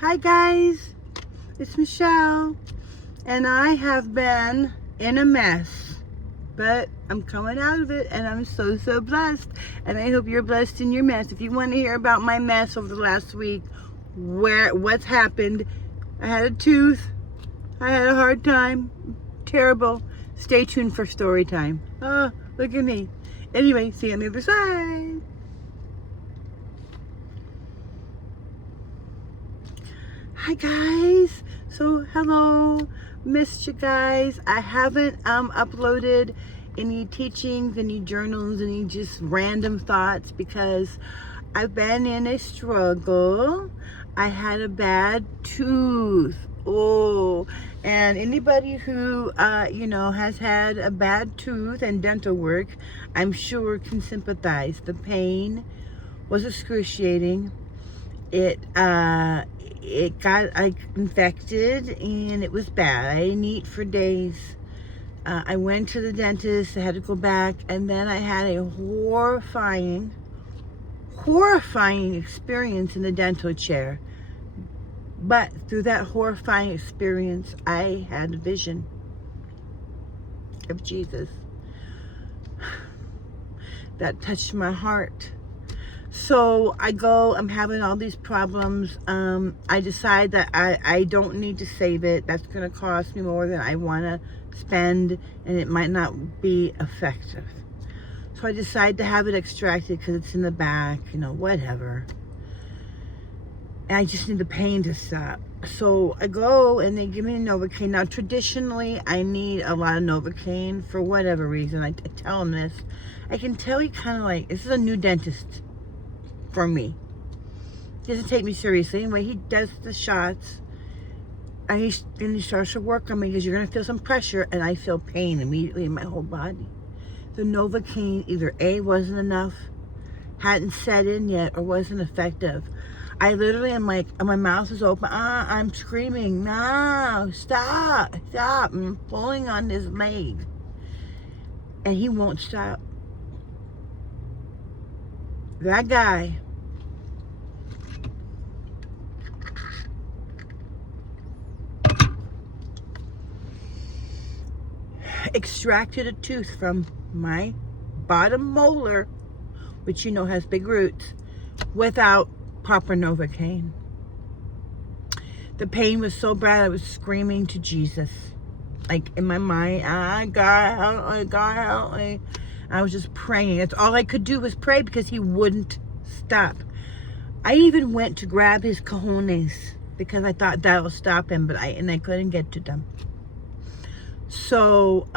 Hi guys, it's Michelle, and I have been in a mess, but I'm coming out of it, and I'm so blessed, and I hope you're blessed in your mess. If you want to hear about my mess over the last week, what's happened, I had a tooth, I had a hard time, terrible. Stay tuned for story time. Oh, look at me. Anyway, see you on the other side. Hi guys, so hello, missed you guys. I haven't uploaded any teachings, any journals, any just random thoughts because I've been in a struggle. I had a bad tooth. Oh, and anybody who has had a bad tooth and dental work, I'm sure can sympathize. The pain was excruciating. It got infected and it was bad. I didn't eat for days. I went to the dentist. I had to go back, and then I had a horrifying experience in the dental chair. But through that horrifying experience, I had a vision of Jesus that touched my heart. So I'm having all these problems. I decide that I don't need to save it. That's going to cost me more than I want to spend, and it might not be effective. So I decide to have it extracted because it's in the back, whatever. And I just need the pain to stop. So I go and they give me a Novocaine. Now, traditionally, I need a lot of Novocaine for whatever reason. I tell them this. I can tell he kind of this is a new dentist for me. He doesn't take me seriously. Anyway, he does the shots, and he starts to work on me because you're going to feel some pressure, and I feel pain immediately in my whole body. The Novocaine either A, wasn't enough, hadn't set in yet, or wasn't effective. I literally am my mouth is open. I'm screaming, no, stop. I'm pulling on his leg, and he won't stop. That guy extracted a tooth from my bottom molar, which has big roots, without proper Novocaine. The pain was so bad I was screaming to Jesus. In my mind, God help me. I was just praying. That's all I could do was pray because he wouldn't stop. I even went to grab his cojones because I thought that'll stop him, but I couldn't get to them. So,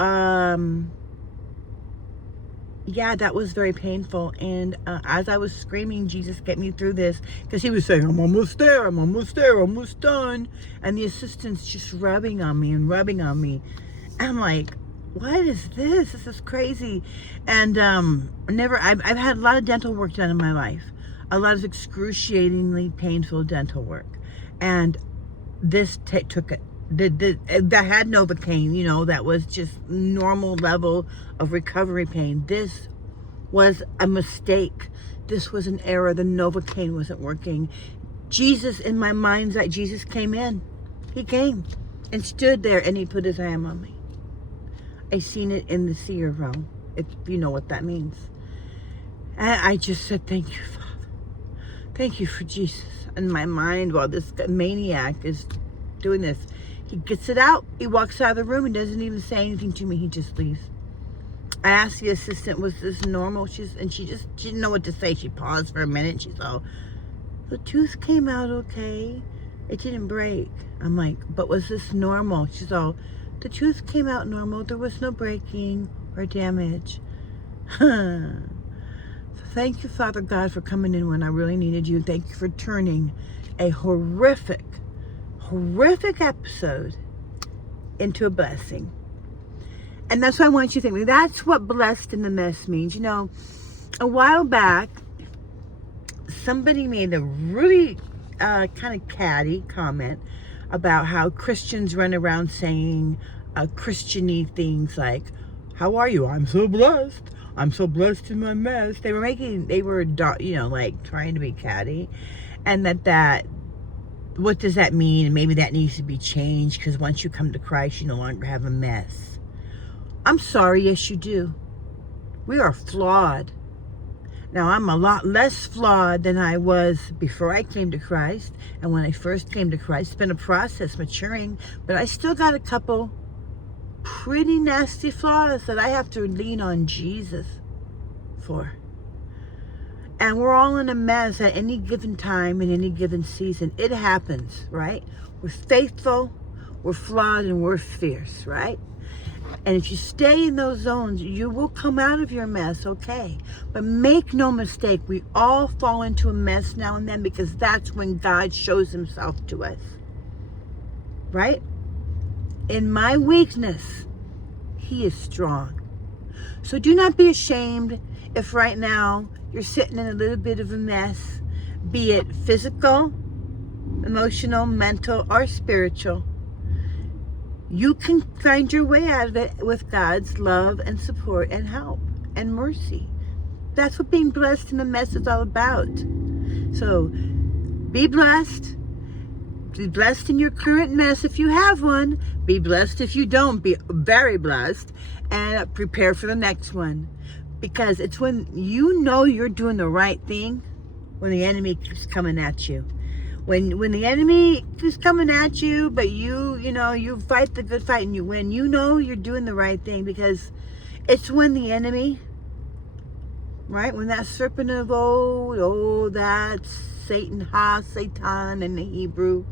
yeah, that was very painful. And as I was screaming, Jesus, get me through this, because he was saying, I'm almost there, almost done. And the assistant's just rubbing on me. I'm like, what is this? This is crazy. And I've had a lot of dental work done in my life. A lot of excruciatingly painful dental work. And this took it. That had Novocaine, that was just normal level of recovery pain. This was a mistake. This was an error. The Novocaine wasn't working. Jesus, in my mind's eye, Jesus came in. He came and stood there, and he put his hand on me. I seen it in the seer realm, if you know what that means. And I just said, thank you, Father. Thank you for Jesus. In my mind, while this maniac is doing this, he gets it out. He walks out of the room and doesn't even say anything to me. He just leaves. I asked the assistant, was this normal? She didn't know what to say. She paused for a minute. She's all, the tooth came out okay. It didn't break. I'm like, but was this normal? She's all, the tooth came out normal. There was no breaking or damage. So thank you, Father God, for coming in when I really needed you. Thank you for turning a horrific episode into a blessing. And that's what I want you to think. That's what blessed in the mess means. A while back, somebody made a really kind of catty comment about how Christians run around saying Christian-y things like, how are you? I'm so blessed. I'm so blessed in my mess. They were trying to be catty. And that what does that mean? And maybe that needs to be changed because once you come to Christ, you no longer have a mess. I'm sorry, yes you do. We are flawed. Now, I'm a lot less flawed than I was before I came to Christ. And when I first came to Christ, it's been a process maturing, but I still got a couple pretty nasty flaws that I have to lean on Jesus for. And we're all in a mess at any given time, in any given season. It happens, right? We're faithful, we're flawed, and we're fierce, right? And if you stay in those zones, you will come out of your mess, okay? But make no mistake, we all fall into a mess now and then because that's when God shows himself to us, right? In my weakness, he is strong. So do not be ashamed if right now you're sitting in a little bit of a mess, be it physical, emotional, mental, or spiritual. You can find your way out of it with God's love and support and help and mercy. That's what being blessed in a mess is all about. So be blessed. Be blessed in your current mess if you have one. Be blessed if you don't. Be very blessed. And prepare for the next one. Because it's when you know you're doing the right thing when the enemy keeps coming at you. When the enemy is coming at you, but you fight the good fight and you win. You know you're doing the right thing because it's when the enemy, right? When that serpent of old, that's Satan in the Hebrew.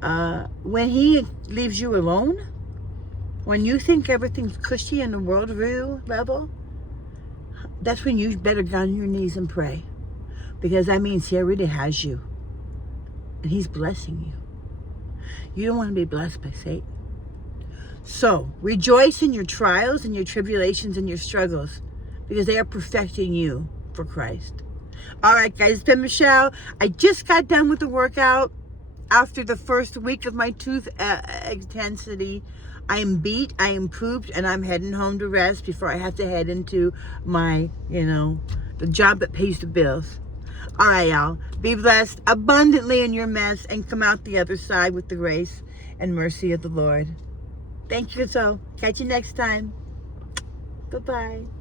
When he leaves you alone, when you think everything's cushy in the worldview level, that's when you better get on your knees and pray. Because that means he already has you. And he's blessing you. You don't want to be blessed by Satan. So, rejoice in your trials and your tribulations and your struggles because they are perfecting you for Christ. All right, guys, it's been Michelle. I just got done with the workout after the first week of my tooth intensity. I am beat, I am pooped, and I'm heading home to rest before I have to head into my, the job that pays the bills. All right, y'all. Be blessed abundantly in your mess and come out the other side with the grace and mercy of the Lord. Thank you. So, catch you next time. Bye-bye.